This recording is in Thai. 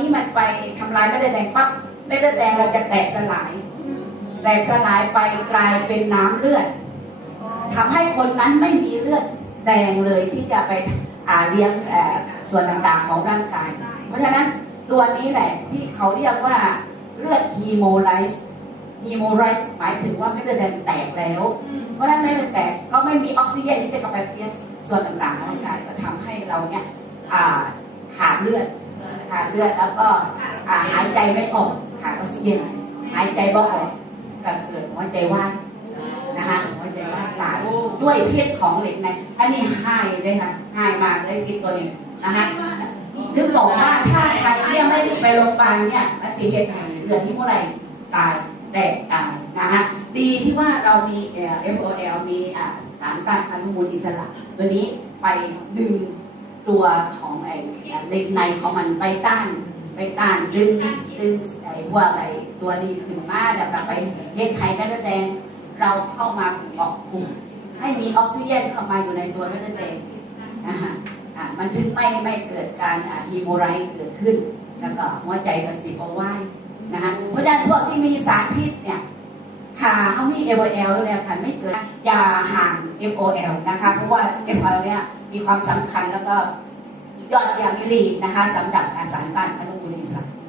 นี้มันไปทำลายเม็ดเลือดแดงปั๊บเม็ดเลือดแดงเราจะแตกสลาย แตกสลายไปกลายเป็นน้ำเลือดทำให้คนนั้นไม่มีเลือดแดงเลยที่จะไปอ่าเลี้ยงเอ่อส่วนต่างๆของร่างกาย เพราะฉะนั้นตัวนี้แหละที่เขาเรียกว่าเลือดฮีโมไลซ์ฮีโมไลซ์หมายถึงว่าเม็ดเลือดแดงแตกแล้ว เพราะฉะนั้นเม็ดเลือดแตกก็ไม่มีออกซิเจนที่จะเข้าไปเลี้ยงส่วนต่างๆของร่างกายก็ทำให้เราเนี่ยอ่าขาดเลือด ขาดเลือดแล้วก็หายใจไม่ออกขาดออกซิเจนหายใจไม่ออกก็เกิดหัวใจวายนะคะหัวใจวายตายด้วยพิษของเหล็กในอันนี้ให้เลยค่ะให้มากเลยพิษตัวนี้นะคะถึงบอกว่าถ้าใครเนี่ยไม่ได้ไปโรงพยาบาลเนี่ยมันสีเหตุไทยเลือดที่เมื่อไรตายแตกตายนะคะดีที่ว่าเรามีเอ่อ FOL มีสารต้านอนุมูลอิสระตัวนี้ไปดึง ตัวของไอ้เล็กในของมันไปต้านไปต้านดึงดึงไอ้พวกไอ้ตัวนี้ขึ้นมาแล้วก็ไปเย็ดไขแม่แดงเราเข้ามาเกาะกลุ่มให้มีออกซิเจนเข้ามาอยู่ในตัวแม่แดงนะคะอะมันถึงไม่ไม่เกิดการอ่าฮีโมไรต์เกิดขึ้น แล้วก็หัวใจกระสิบเอาไว้นะคะเพราะฉะนั้นพวกที่มีสารพิษเนี่ยขาเขามี FOL แล้วค่ะไม่เกิดอย่า FOL นะคะ เพราะว่า FOL เนี่ยมีความสำคัญแล้วก็ยอดเยี่ยมดีนะคะสำหรับอาสาต้านอนุมูลอิสระ